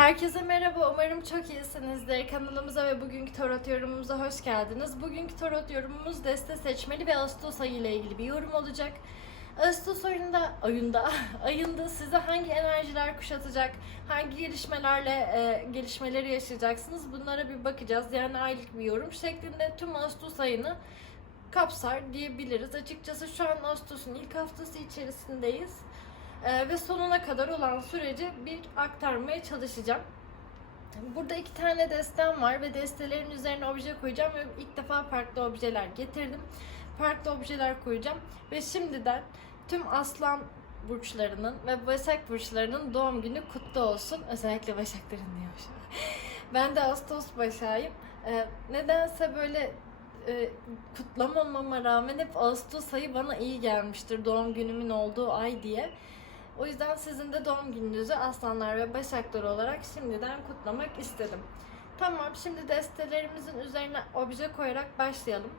Herkese merhaba, umarım çok iyisinizdir. Kanalımıza ve bugünkü tarot yorumumuza hoş geldiniz. Bugünkü tarot yorumumuz deste seçmeli ve Ağustos ayı ile ilgili bir yorum olacak. Ağustos ayında, ayında, ayında size hangi enerjiler kuşatacak, hangi gelişmelerle e, gelişmeleri yaşayacaksınız bunlara bir bakacağız. Yani aylık bir yorum şeklinde tüm Ağustos ayını kapsar diyebiliriz. Açıkçası şu an Ağustos'un ilk haftası içerisindeyiz. Ee, ve sonuna kadar olan süreci bir aktarmaya çalışacağım. Burada iki tane destem var ve destelerin üzerine obje koyacağım ve ilk defa farklı objeler getirdim. Farklı objeler koyacağım ve şimdiden tüm aslan burçlarının ve başak burçlarının doğum günü kutlu olsun. Özellikle başakların diyormuş. ben de Ağustos başağıyım. Ee, nedense böyle e, kutlamamama rağmen hep Ağustos ayı bana iyi gelmiştir doğum günümün olduğu ay diye. O yüzden sizin de doğum gününüzü aslanlar ve başaklar olarak şimdiden kutlamak istedim. Tamam şimdi destelerimizin üzerine obje koyarak başlayalım.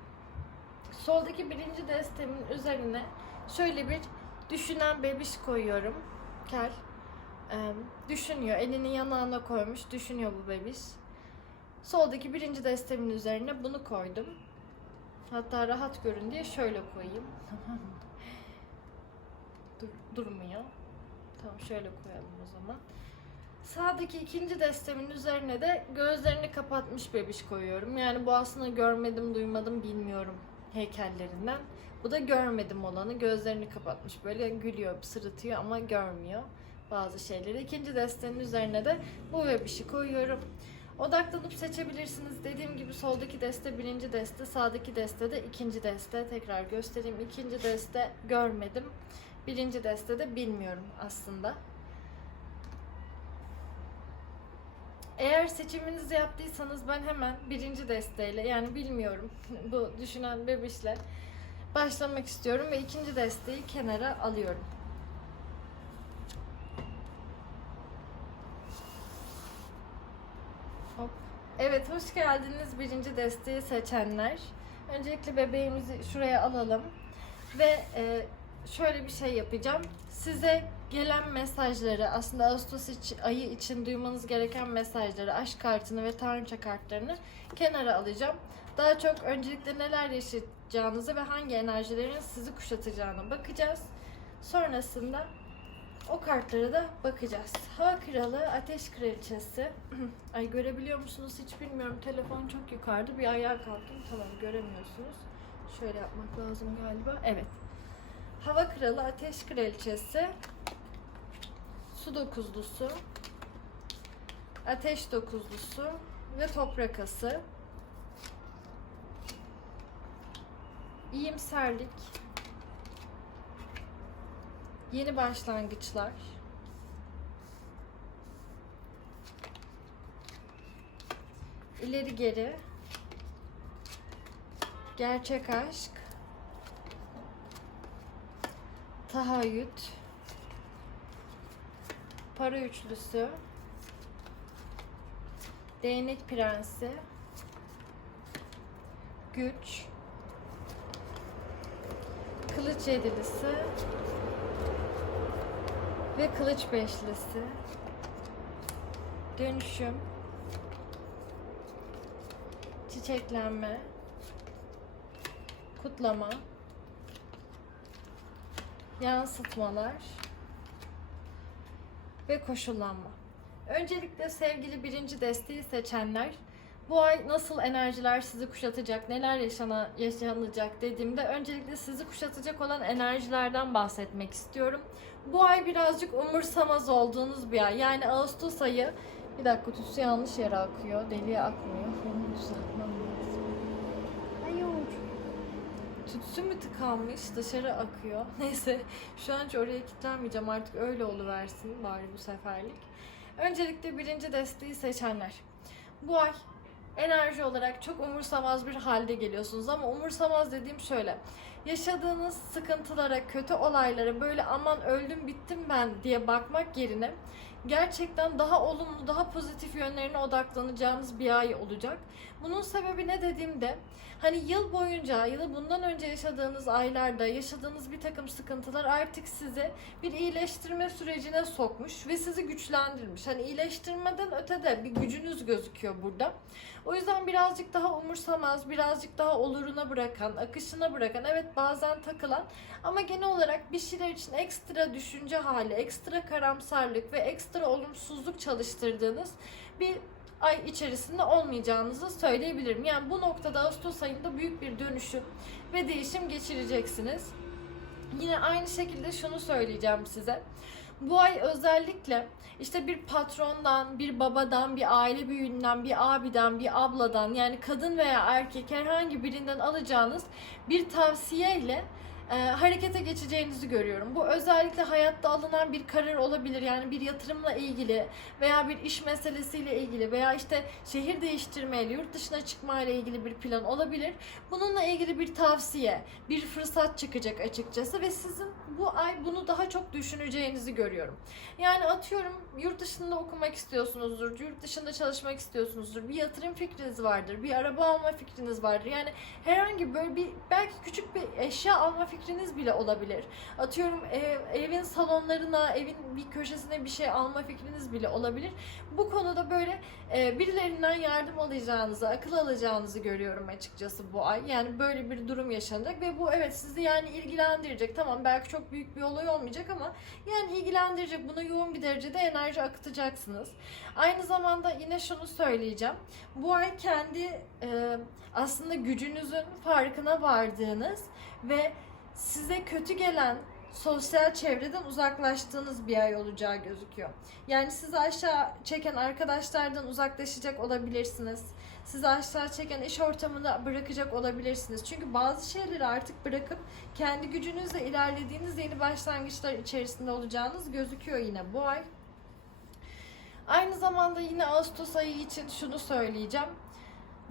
Soldaki birinci destemin üzerine şöyle bir düşünen bebiş koyuyorum. Kel. Ee, düşünüyor. Elini yanağına koymuş. Düşünüyor bu bebiş. Soldaki birinci destemin üzerine bunu koydum. Hatta rahat görün diye şöyle koyayım. Dur, durmuyor. Tamam şöyle koyalım o zaman. Sağdaki ikinci destemin üzerine de gözlerini kapatmış bebiş koyuyorum. Yani bu aslında görmedim, duymadım, bilmiyorum heykellerinden. Bu da görmedim olanı. Gözlerini kapatmış. Böyle gülüyor, sırıtıyor ama görmüyor bazı şeyleri. İkinci destenin üzerine de bu bebişi koyuyorum. Odaklanıp seçebilirsiniz. Dediğim gibi soldaki deste birinci deste, sağdaki deste de ikinci deste. Tekrar göstereyim. İkinci deste görmedim. Birinci destede bilmiyorum aslında. Eğer seçiminizi yaptıysanız ben hemen birinci desteyle yani bilmiyorum bu düşünen bebişle başlamak istiyorum ve ikinci desteği kenara alıyorum. Hop. Evet hoş geldiniz birinci desteği seçenler. Öncelikle bebeğimizi şuraya alalım ve e, şöyle bir şey yapacağım. Size gelen mesajları, aslında Ağustos ayı için duymanız gereken mesajları, aşk kartını ve tanrıça kartlarını kenara alacağım. Daha çok öncelikle neler yaşayacağınızı ve hangi enerjilerin sizi kuşatacağına bakacağız. Sonrasında o kartlara da bakacağız. Hava kralı, ateş kraliçesi. Ay görebiliyor musunuz hiç bilmiyorum. Telefon çok yukarıda. Bir ayağa kalkayım. Tamam göremiyorsunuz. Şöyle yapmak lazım galiba. Evet. Hava kralı, ateş kraliçesi, su dokuzlusu, ateş dokuzlusu ve toprak ası. İyimserlik, yeni başlangıçlar, ileri geri, gerçek aşk, tahayyüt, para üçlüsü, değnek prensi, güç, kılıç yedilisi. Ve kılıç beşlisi, dönüşüm, çiçeklenme, kutlama, yansıtmalar ve koşullanma. Öncelikle sevgili birinci desteği seçenler, bu ay nasıl enerjiler sizi kuşatacak, neler yaşana, yaşanacak dediğimde öncelikle sizi kuşatacak olan enerjilerden bahsetmek istiyorum. Bu ay birazcık umursamaz olduğunuz bir ay. Yani Ağustos ayı, bir dakika tütsü yanlış yere akıyor, deliye akmıyor. Onu düzeltmem lazım. Hayır. Tütsü mü tıkanmış dışarı akıyor. Neyse şu an hiç oraya kilitlenmeyeceğim artık öyle oluversin bari bu seferlik. Öncelikle birinci desteği seçenler. Bu ay enerji olarak çok umursamaz bir halde geliyorsunuz ama umursamaz dediğim şöyle. Yaşadığınız sıkıntılara, kötü olaylara böyle aman öldüm bittim ben diye bakmak yerine gerçekten daha olumlu, daha pozitif yönlerine odaklanacağınız bir ay olacak. Bunun sebebi ne dediğimde hani yıl boyunca, yılı bundan önce yaşadığınız aylarda yaşadığınız bir takım sıkıntılar artık sizi bir iyileştirme sürecine sokmuş ve sizi güçlendirmiş. Hani iyileştirmeden ötede bir gücünüz gözüküyor burada. O yüzden birazcık daha umursamaz, birazcık daha oluruna bırakan, akışına bırakan, evet bazen takılan ama genel olarak bir şeyler için ekstra düşünce hali, ekstra karamsarlık ve ekstra olumsuzluk çalıştırdığınız bir ay içerisinde olmayacağınızı söyleyebilirim. Yani bu noktada Ağustos ayında büyük bir dönüşüm ve değişim geçireceksiniz. Yine aynı şekilde şunu söyleyeceğim size. Bu ay özellikle işte bir patrondan, bir babadan, bir aile büyüğünden, bir abiden, bir abladan yani kadın veya erkek herhangi birinden alacağınız bir tavsiyeyle e, harekete geçeceğinizi görüyorum. Bu özellikle hayatta alınan bir karar olabilir. Yani bir yatırımla ilgili veya bir iş meselesiyle ilgili veya işte şehir değiştirmeyle, yurt dışına çıkmayla ilgili bir plan olabilir. Bununla ilgili bir tavsiye, bir fırsat çıkacak açıkçası ve sizin bu ay bunu daha çok düşüneceğinizi görüyorum. Yani atıyorum yurt dışında okumak istiyorsunuzdur, yurt dışında çalışmak istiyorsunuzdur, bir yatırım fikriniz vardır, bir araba alma fikriniz vardır. Yani herhangi böyle bir belki küçük bir eşya alma fikriniz bile olabilir. Atıyorum ev, evin salonlarına, evin bir köşesine bir şey alma fikriniz bile olabilir. Bu konuda böyle e, birilerinden yardım alacağınızı, akıl alacağınızı görüyorum açıkçası bu ay. Yani böyle bir durum yaşanacak ve bu evet sizi yani ilgilendirecek. Tamam belki çok büyük bir olay olmayacak ama yani ilgilendirecek. Buna yoğun bir derecede enerji akıtacaksınız. Aynı zamanda yine şunu söyleyeceğim. Bu ay kendi e, aslında gücünüzün farkına vardığınız ve size kötü gelen sosyal çevreden uzaklaştığınız bir ay olacağı gözüküyor. Yani sizi aşağı çeken arkadaşlardan uzaklaşacak olabilirsiniz. Sizi aşağı çeken iş ortamını bırakacak olabilirsiniz. Çünkü bazı şeyleri artık bırakıp kendi gücünüzle ilerlediğiniz yeni başlangıçlar içerisinde olacağınız gözüküyor yine bu ay. Aynı zamanda yine Ağustos ayı için şunu söyleyeceğim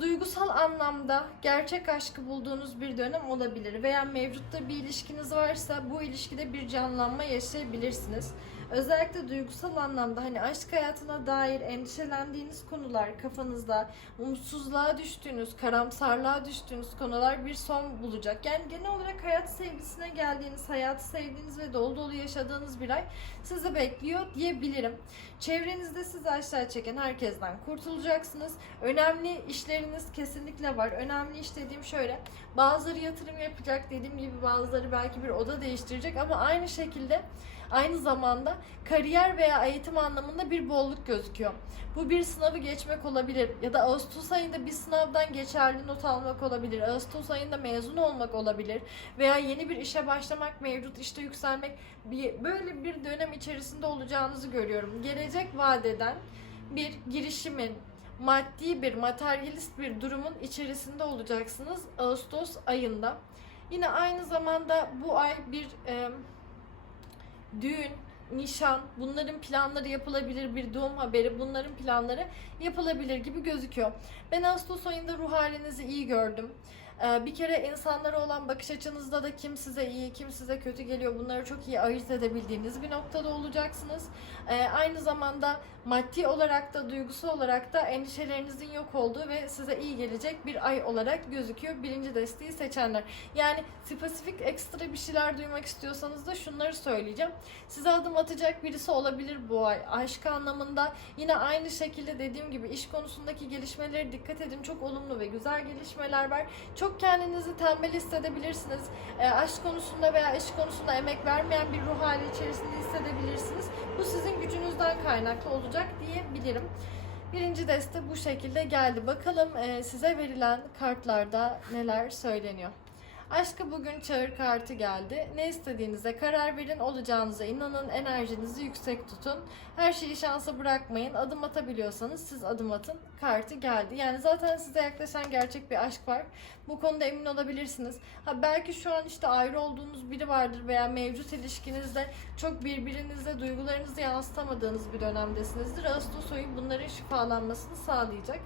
duygusal anlamda gerçek aşkı bulduğunuz bir dönem olabilir veya mevcutta bir ilişkiniz varsa bu ilişkide bir canlanma yaşayabilirsiniz. Özellikle duygusal anlamda hani aşk hayatına dair endişelendiğiniz konular kafanızda, umutsuzluğa düştüğünüz, karamsarlığa düştüğünüz konular bir son bulacak. Yani genel olarak hayat sevgisine geldiğiniz, hayatı sevdiğiniz ve dolu dolu yaşadığınız bir ay sizi bekliyor diyebilirim. Çevrenizde sizi aşağı çeken herkesten kurtulacaksınız. Önemli işleriniz kesinlikle var. Önemli iş dediğim şöyle. Bazıları yatırım yapacak dediğim gibi bazıları belki bir oda değiştirecek ama aynı şekilde aynı zamanda kariyer veya eğitim anlamında bir bolluk gözüküyor. Bu bir sınavı geçmek olabilir ya da Ağustos ayında bir sınavdan geçerli not almak olabilir. Ağustos ayında mezun olmak olabilir veya yeni bir işe başlamak, mevcut işte yükselmek böyle bir dönem içerisinde olacağınızı görüyorum. Gelecek vadeden bir girişimin, maddi bir, materyalist bir durumun içerisinde olacaksınız Ağustos ayında. Yine aynı zamanda bu ay bir e, düğün, nişan, bunların planları yapılabilir, bir doğum haberi, bunların planları yapılabilir gibi gözüküyor. Ben Ağustos ayında ruh halinizi iyi gördüm. Ee, Bir kere insanlara olan bakış açınızda da kim size iyi, kim size kötü geliyor bunları çok iyi ayırt edebildiğiniz bir noktada olacaksınız. Ee, Aynı zamanda maddi olarak da duygusal olarak da endişelerinizin yok olduğu ve size iyi gelecek bir ay olarak gözüküyor birinci desteği seçenler. Yani spesifik ekstra bir şeyler duymak istiyorsanız da şunları söyleyeceğim. Size adım atacak birisi olabilir bu ay. Aşk anlamında yine aynı şekilde dediğim gibi iş konusundaki gelişmelere dikkat edin. Çok olumlu ve güzel gelişmeler var. Çok kendinizi tembel hissedebilirsiniz. E, aşk konusunda veya iş konusunda emek vermeyen bir ruh hali içerisinde hissedebilirsiniz. Bu sizin gücünüzden kaynaklı olacak diyebilirim. Birinci deste bu şekilde geldi. Bakalım e, size verilen kartlarda neler söyleniyor. Aşkı bugün çağır kartı geldi. Ne istediğinize karar verin, olacağınıza inanın, enerjinizi yüksek tutun. Her şeyi şansa bırakmayın. Adım atabiliyorsanız siz adım atın. Kartı geldi. Yani zaten size yaklaşan gerçek bir aşk var. Bu konuda emin olabilirsiniz. Ha belki şu an işte ayrı olduğunuz biri vardır veya mevcut ilişkinizde çok birbirinizle duygularınızı yansıtamadığınız bir dönemdesinizdir. Ağustos ayı bunların şifalanmasını sağlayacak.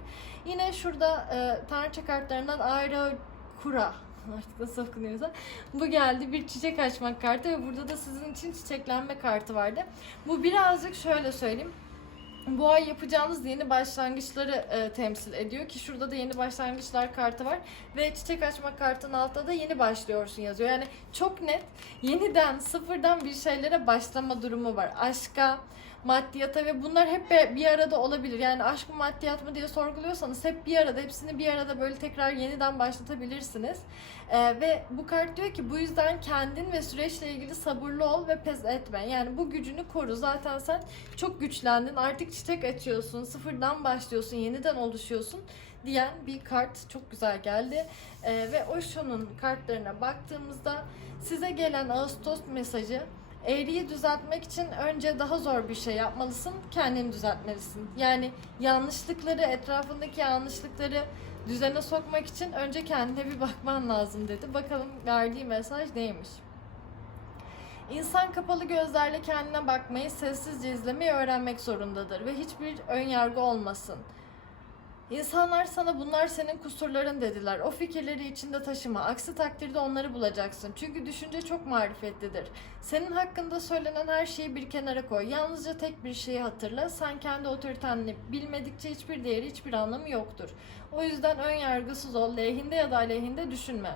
Yine şurada e, tanrıça kartlarından ayrı kura artık nasıl okunuyorsa. Bu geldi bir çiçek açmak kartı ve burada da sizin için çiçeklenme kartı vardı. Bu birazcık şöyle söyleyeyim. Bu ay yapacağınız yeni başlangıçları e, temsil ediyor ki şurada da yeni başlangıçlar kartı var ve çiçek açmak kartının altta da yeni başlıyorsun yazıyor. Yani çok net yeniden sıfırdan bir şeylere başlama durumu var. Aşka, maddiyata ve bunlar hep bir arada olabilir. Yani aşk mı maddiyat mı diye sorguluyorsanız hep bir arada hepsini bir arada böyle tekrar yeniden başlatabilirsiniz. Ee, ve bu kart diyor ki bu yüzden kendin ve süreçle ilgili sabırlı ol ve pes etme. Yani bu gücünü koru. Zaten sen çok güçlendin. Artık çiçek açıyorsun. Sıfırdan başlıyorsun. Yeniden oluşuyorsun diyen bir kart çok güzel geldi. Ee, ve Osho'nun kartlarına baktığımızda size gelen Ağustos mesajı eğriyi düzeltmek için önce daha zor bir şey yapmalısın, kendini düzeltmelisin. Yani yanlışlıkları, etrafındaki yanlışlıkları düzene sokmak için önce kendine bir bakman lazım dedi. Bakalım verdiği mesaj neymiş? İnsan kapalı gözlerle kendine bakmayı, sessizce izlemeyi öğrenmek zorundadır ve hiçbir ön yargı olmasın. İnsanlar sana bunlar senin kusurların dediler. O fikirleri içinde taşıma. Aksi takdirde onları bulacaksın. Çünkü düşünce çok marifetlidir. Senin hakkında söylenen her şeyi bir kenara koy. Yalnızca tek bir şeyi hatırla. Sen kendi otoritenini bilmedikçe hiçbir değeri, hiçbir anlamı yoktur. O yüzden ön yargısız ol. Lehinde ya da aleyhinde düşünme.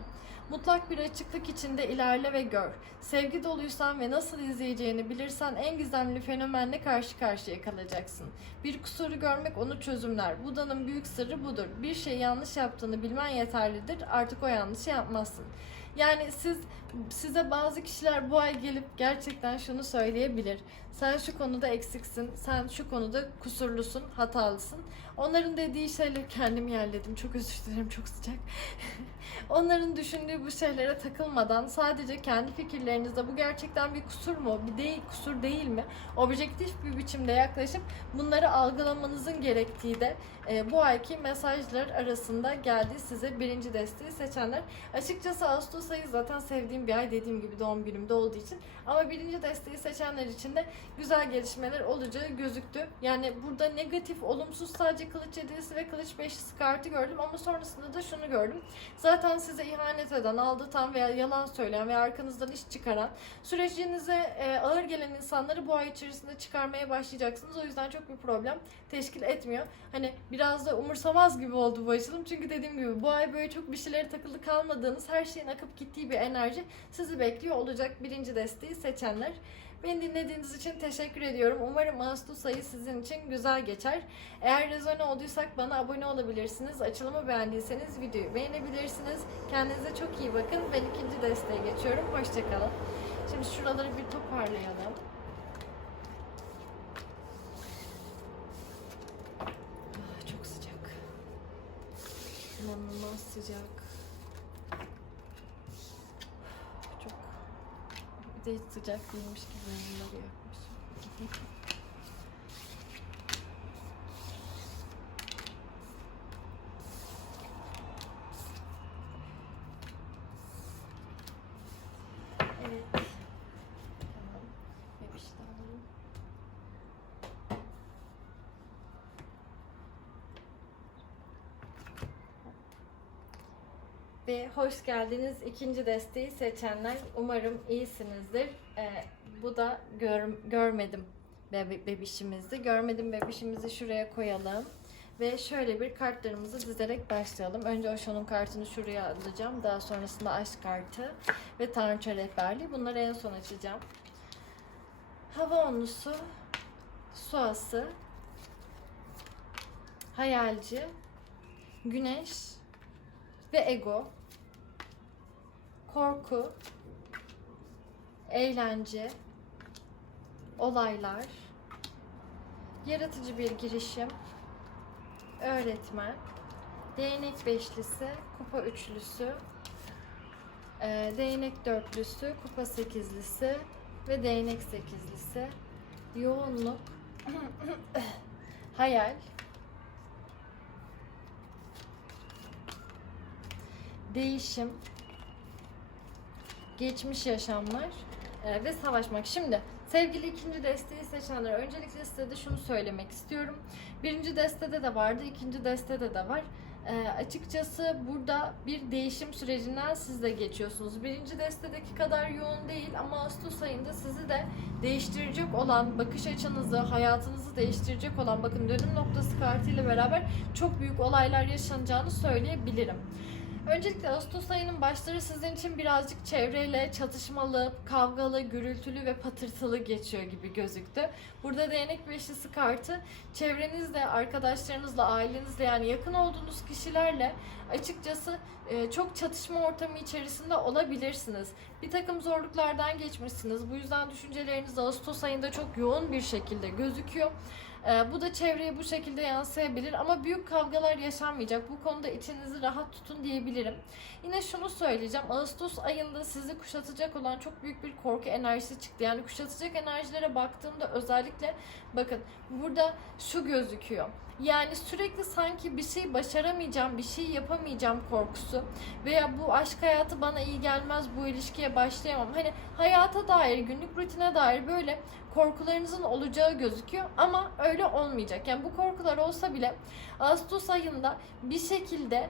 Mutlak bir açıklık içinde ilerle ve gör. Sevgi doluysan ve nasıl izleyeceğini bilirsen en gizemli fenomenle karşı karşıya kalacaksın. Bir kusuru görmek onu çözümler. Buda'nın büyük sırrı budur. Bir şey yanlış yaptığını bilmen yeterlidir. Artık o yanlışı yapmazsın. Yani siz size bazı kişiler bu ay gelip gerçekten şunu söyleyebilir. Sen şu konuda eksiksin, sen şu konuda kusurlusun, hatalısın. Onların dediği şeyleri kendim yerledim. Çok özür dilerim, çok sıcak. Onların düşündüğü bu şeylere takılmadan sadece kendi fikirlerinizde bu gerçekten bir kusur mu, bir değil, kusur değil mi? Objektif bir biçimde yaklaşıp bunları algılamanızın gerektiği de bu ayki mesajlar arasında geldi size birinci desteği seçenler. Açıkçası Ağustos ayı zaten sevdiğim bir ay dediğim gibi doğum günümde olduğu için ama birinci desteği seçenler için de güzel gelişmeler olacağı gözüktü. Yani burada negatif, olumsuz sadece kılıç yedilisi ve kılıç beşlisi kartı gördüm ama sonrasında da şunu gördüm. Zaten size ihanet eden, aldatan veya yalan söyleyen veya arkanızdan iş çıkaran, sürecinize e, ağır gelen insanları bu ay içerisinde çıkarmaya başlayacaksınız. O yüzden çok bir problem teşkil etmiyor. Hani biraz da umursamaz gibi oldu bu açılım. Çünkü dediğim gibi bu ay böyle çok bir şeylere takılı kalmadığınız, her şeyin akıp gittiği bir enerji sizi bekliyor olacak birinci desteği seçenler. Beni dinlediğiniz için teşekkür ediyorum. Umarım Ağustos ayı sizin için güzel geçer. Eğer rezone olduysak bana abone olabilirsiniz. Açılımı beğendiyseniz videoyu beğenebilirsiniz. Kendinize çok iyi bakın. Ben ikinci desteğe geçiyorum. Hoşçakalın. Şimdi şuraları bir toparlayalım. Ah, çok sıcak. İnanılmaz sıcak. Çok bir de hiç sıcak değilmiş gibi bunları yapmış. Evet. Tamam. Bebiş de alalım. Ve hoş geldiniz ikinci desteği seçenler. Umarım iyisinizdir. Ee, bu da gör, görmedim bebe, bebişimizdi. Görmedim bebişimizi şuraya koyalım. Ve şöyle bir kartlarımızı dizerek başlayalım. Önce Osho'nun kartını şuraya alacağım. Daha sonrasında aşk kartı ve tanrıça rehberliği. Bunları en son açacağım. Hava onlusu, su ası, hayalci, güneş ve ego, korku, eğlence, olaylar, yaratıcı bir girişim, öğretmen, değnek beşlisi, kupa üçlüsü, e, değnek dörtlüsü, kupa sekizlisi ve değnek sekizlisi, yoğunluk, hayal, değişim, geçmiş yaşamlar e, ve savaşmak. Şimdi sevgili ikinci desteği seçenler öncelikle size de şunu söylemek istiyorum. Birinci destede de vardı, ikinci destede de var. Ee, açıkçası burada bir değişim sürecinden siz de geçiyorsunuz. Birinci destedeki kadar yoğun değil ama Ağustos ayında sizi de değiştirecek olan, bakış açınızı, hayatınızı değiştirecek olan bakın dönüm noktası kartıyla beraber çok büyük olaylar yaşanacağını söyleyebilirim. Öncelikle Ağustos ayının başları sizin için birazcık çevreyle çatışmalı, kavgalı, gürültülü ve patırtılı geçiyor gibi gözüktü. Burada değnek beşlisi kartı çevrenizle, arkadaşlarınızla, ailenizle yani yakın olduğunuz kişilerle açıkçası e, çok çatışma ortamı içerisinde olabilirsiniz. Bir takım zorluklardan geçmişsiniz. Bu yüzden düşünceleriniz Ağustos ayında çok yoğun bir şekilde gözüküyor. Ee, bu da çevreye bu şekilde yansıyabilir ama büyük kavgalar yaşanmayacak. Bu konuda içinizi rahat tutun diyebilirim. Yine şunu söyleyeceğim. Ağustos ayında sizi kuşatacak olan çok büyük bir korku enerjisi çıktı. Yani kuşatacak enerjilere baktığımda özellikle bakın burada şu gözüküyor. Yani sürekli sanki bir şey başaramayacağım, bir şey yapamayacağım korkusu veya bu aşk hayatı bana iyi gelmez, bu ilişkiye başlayamam. Hani hayata dair, günlük rutine dair böyle korkularınızın olacağı gözüküyor ama öyle olmayacak. Yani bu korkular olsa bile Ağustos ayında bir şekilde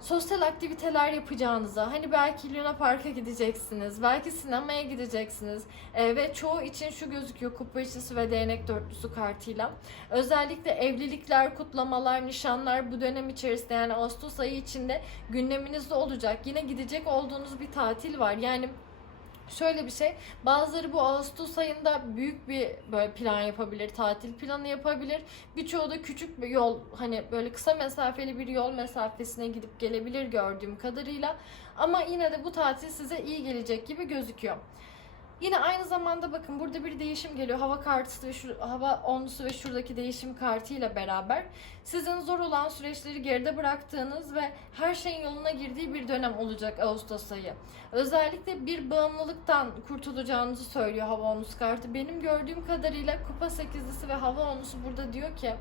sosyal aktiviteler yapacağınıza, hani belki Luna Park'a gideceksiniz, belki sinemaya gideceksiniz Ee, ve çoğu için şu gözüküyor kupa üçlüsü ve değnek dörtlüsü kartıyla. Özellikle evlilikler, kutlamalar, nişanlar bu dönem içerisinde yani Ağustos ayı içinde gündeminizde olacak. Yine gidecek olduğunuz bir tatil var. Yani Şöyle bir şey, bazıları bu Ağustos ayında büyük bir böyle plan yapabilir, tatil planı yapabilir. Birçoğu da küçük bir yol, hani böyle kısa mesafeli bir yol mesafesine gidip gelebilir gördüğüm kadarıyla. Ama yine de bu tatil size iyi gelecek gibi gözüküyor. Yine aynı zamanda bakın burada bir değişim geliyor. Hava kartı ve şu hava onlusu ve şuradaki değişim kartıyla beraber sizin zor olan süreçleri geride bıraktığınız ve her şeyin yoluna girdiği bir dönem olacak Ağustos ayı. Özellikle bir bağımlılıktan kurtulacağınızı söylüyor hava onlusu kartı. Benim gördüğüm kadarıyla kupa sekizlisi ve hava onlusu burada diyor ki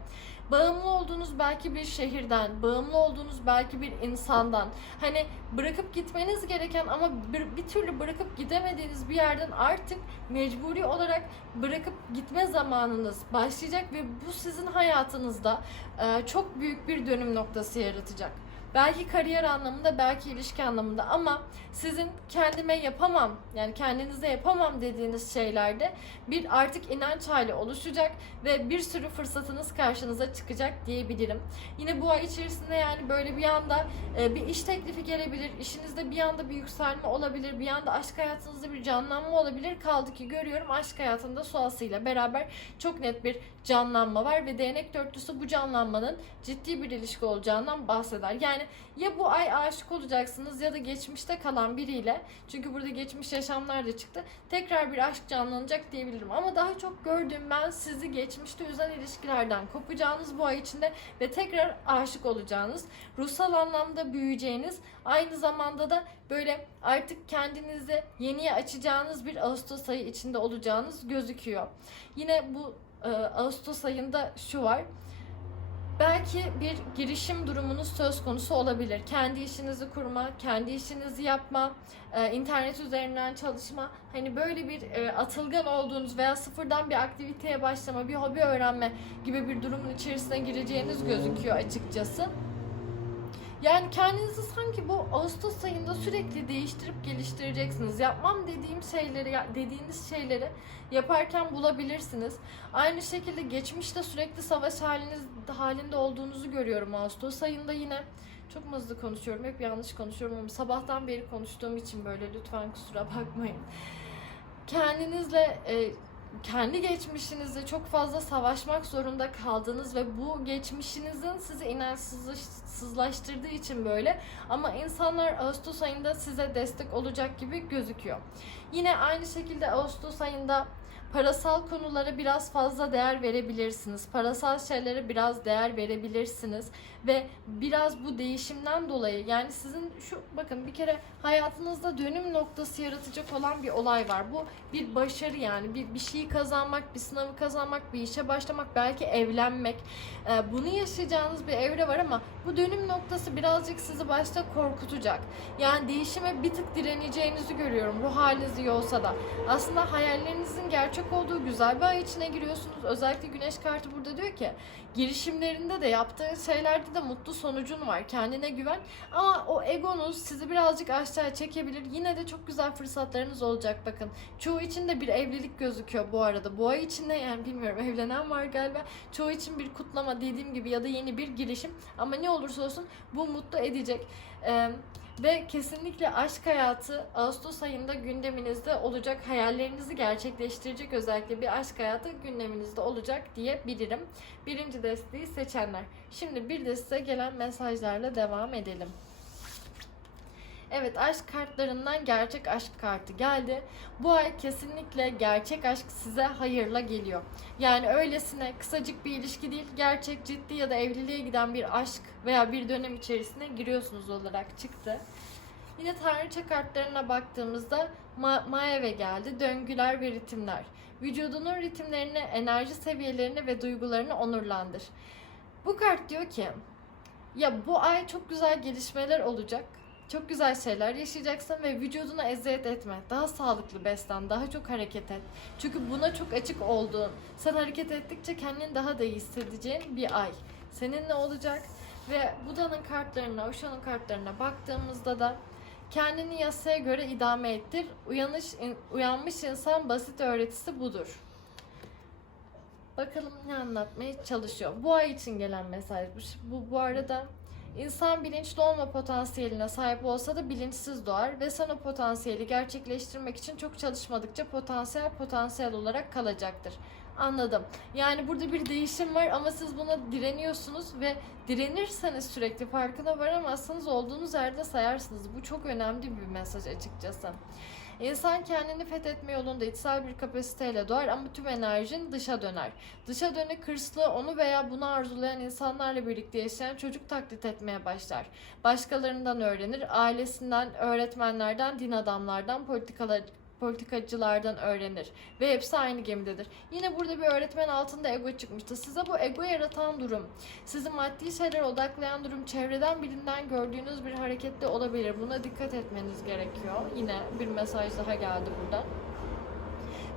bağımlı olduğunuz belki bir şehirden, bağımlı olduğunuz belki bir insandan, hani bırakıp gitmeniz gereken ama bir, bir türlü bırakıp gidemediğiniz bir yerden artık mecburi olarak bırakıp gitme zamanınız başlayacak ve bu sizin hayatınızda e, çok büyük bir dönüm noktası yaratacak. Belki kariyer anlamında, belki ilişki anlamında ama sizin kendime yapamam, yani kendinize yapamam dediğiniz şeylerde bir artık inanç hali oluşacak ve bir sürü fırsatınız karşınıza çıkacak diyebilirim. Yine bu ay içerisinde yani böyle bir anda e, bir iş teklifi gelebilir, işinizde bir anda bir yükselme olabilir, bir anda aşk hayatınızda bir canlanma olabilir. Kaldı ki görüyorum aşk hayatında suasıyla beraber çok net bir canlanma var ve değnek dörtlüsü bu canlanmanın ciddi bir ilişki olacağından bahseder. Yani ya bu ay aşık olacaksınız ya da geçmişte kalan biriyle çünkü burada geçmiş yaşamlar da çıktı. Tekrar bir aşk canlanacak diyebilirim. Ama daha çok gördüğüm ben sizi geçmişte üzen ilişkilerden kopacağınız bu ay içinde ve tekrar aşık olacağınız, ruhsal anlamda büyüyeceğiniz, aynı zamanda da böyle artık kendinizi yeniye açacağınız bir Ağustos ayı içinde olacağınız gözüküyor. Yine bu e, Ağustos ayında şu var. Belki bir girişim durumunuz söz konusu olabilir. Kendi işinizi kurma, kendi işinizi yapma, e, internet üzerinden çalışma. Hani böyle bir e, atılgan olduğunuz veya sıfırdan bir aktiviteye başlama, bir hobi öğrenme gibi bir durumun içerisine gireceğiniz gözüküyor açıkçası. Yani kendinizi sanki bu Ağustos ayında sürekli değiştirip geliştireceksiniz. Yapmam dediğim şeyleri, dediğiniz şeyleri yaparken bulabilirsiniz. Aynı şekilde geçmişte sürekli savaş haliniz halinde olduğunuzu görüyorum Ağustos ayında yine. Çok mu hızlı konuşuyorum, hep yanlış konuşuyorum ama sabahtan beri konuştuğum için böyle lütfen kusura bakmayın. Kendinizle e, kendi geçmişinizle çok fazla savaşmak zorunda kaldınız ve bu geçmişinizin sizi inançsızlaştırdığı için böyle ama insanlar Ağustos ayında size destek olacak gibi gözüküyor. Yine aynı şekilde Ağustos ayında parasal konulara biraz fazla değer verebilirsiniz. Parasal şeylere biraz değer verebilirsiniz ve biraz bu değişimden dolayı yani sizin şu bakın bir kere hayatınızda dönüm noktası yaratacak olan bir olay var. Bu bir başarı yani bir, bir şeyi kazanmak, bir sınavı kazanmak, bir işe başlamak, belki evlenmek. Ee, bunu yaşayacağınız bir evre var ama bu dönüm noktası birazcık sizi başta korkutacak. Yani değişime bir tık direneceğinizi görüyorum ruh haliniz iyi olsa da. Aslında hayallerinizin gerçek gerçek olduğu güzel bir ay içine giriyorsunuz. Özellikle güneş kartı burada diyor ki girişimlerinde de yaptığın şeylerde de mutlu sonucun var. Kendine güven. Ama o egonuz sizi birazcık aşağıya çekebilir. Yine de çok güzel fırsatlarınız olacak bakın. Çoğu için de bir evlilik gözüküyor bu arada. Bu ay içinde yani bilmiyorum evlenen var galiba. Çoğu için bir kutlama dediğim gibi ya da yeni bir girişim. Ama ne olursa olsun bu mutlu edecek. Ee, ve kesinlikle aşk hayatı Ağustos ayında gündeminizde olacak. Hayallerinizi gerçekleştirecek özellikle bir aşk hayatı gündeminizde olacak diyebilirim. Birinci desteği seçenler. Şimdi bir de size gelen mesajlarla devam edelim. Evet aşk kartlarından gerçek aşk kartı geldi. Bu ay kesinlikle gerçek aşk size hayırla geliyor. Yani öylesine kısacık bir ilişki değil, gerçek ciddi ya da evliliğe giden bir aşk veya bir dönem içerisine giriyorsunuz olarak çıktı. Yine tanrıça kartlarına baktığımızda Ma- Maeve geldi. Döngüler ve ritimler. Vücudunun ritimlerini, enerji seviyelerini ve duygularını onurlandır. Bu kart diyor ki ya bu ay çok güzel gelişmeler olacak. Çok güzel şeyler yaşayacaksın ve vücuduna eziyet etme. Daha sağlıklı beslen, daha çok hareket et. Çünkü buna çok açık olduğun, sen hareket ettikçe kendini daha da iyi hissedeceğin bir ay. Seninle olacak ve Buda'nın kartlarına, Osho'nun kartlarına baktığımızda da kendini yasaya göre idame ettir. Uyanış, uyanmış insan basit öğretisi budur. Bakalım ne anlatmaya çalışıyor. Bu ay için gelen mesajmış. Bu bu arada insan bilinçli olma potansiyeline sahip olsa da bilinçsiz doğar ve sen o potansiyeli gerçekleştirmek için çok çalışmadıkça potansiyel potansiyel olarak kalacaktır. Anladım. Yani burada bir değişim var ama siz buna direniyorsunuz ve direnirseniz sürekli farkına varamazsanız olduğunuz yerde sayarsınız. Bu çok önemli bir mesaj açıkçası. İnsan kendini fethetme yolunda içsel bir kapasiteyle doğar ama tüm enerjin dışa döner. Dışa dönük hırslı onu veya bunu arzulayan insanlarla birlikte yaşayan çocuk taklit etmeye başlar. Başkalarından öğrenir, ailesinden, öğretmenlerden, din adamlardan, politikalar politikacılardan öğrenir ve hepsi aynı gemidedir. Yine burada bir öğretmen altında ego çıkmıştı. Size bu ego yaratan durum, sizi maddi şeylere odaklayan durum, çevreden birinden gördüğünüz bir harekette olabilir. Buna dikkat etmeniz gerekiyor. Yine bir mesaj daha geldi buradan.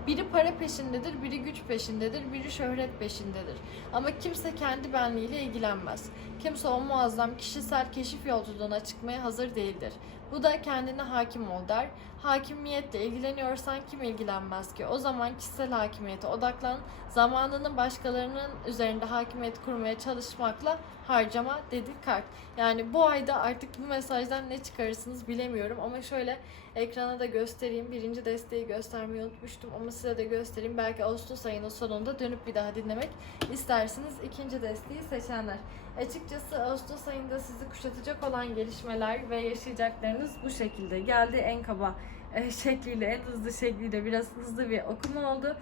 Biri para peşindedir, biri güç peşindedir, biri şöhret peşindedir. Ama kimse kendi benliğiyle ilgilenmez. Kimse o muazzam kişisel keşif yolculuğuna çıkmaya hazır değildir. Bu da kendine hakim ol der. Hakimiyetle ilgileniyorsan kim ilgilenmez ki? O zaman kişisel hakimiyete odaklan. Zamanını başkalarının üzerinde hakimiyet kurmaya çalışmakla harcama dedi kart. Yani bu ayda artık bu mesajdan ne çıkarırsınız bilemiyorum ama şöyle ekrana da göstereyim. Birinci desteği göstermeyi unutmuştum ama size de göstereyim. Belki Ağustos ayının sonunda dönüp bir daha dinlemek istersiniz. İkinci desteği seçenler. Açıkçası Ağustos ayında sizi kuşatacak olan gelişmeler ve yaşayacaklarınız bu şekilde. Geldi en kaba e, şekliyle, en hızlı şekliyle biraz hızlı bir okuma oldu.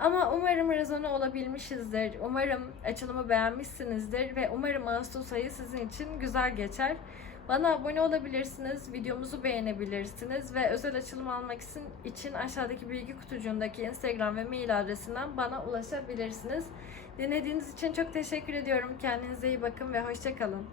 Ama umarım rezone olabilmişizdir. Umarım açılımı beğenmişsinizdir ve umarım Ağustos ayı sizin için güzel geçer. Bana abone olabilirsiniz, videomuzu beğenebilirsiniz ve özel açılım almak için, için aşağıdaki bilgi kutucuğundaki Instagram ve mail adresinden bana ulaşabilirsiniz. Dinlediğiniz için çok teşekkür ediyorum. Kendinize iyi bakın ve hoşçakalın.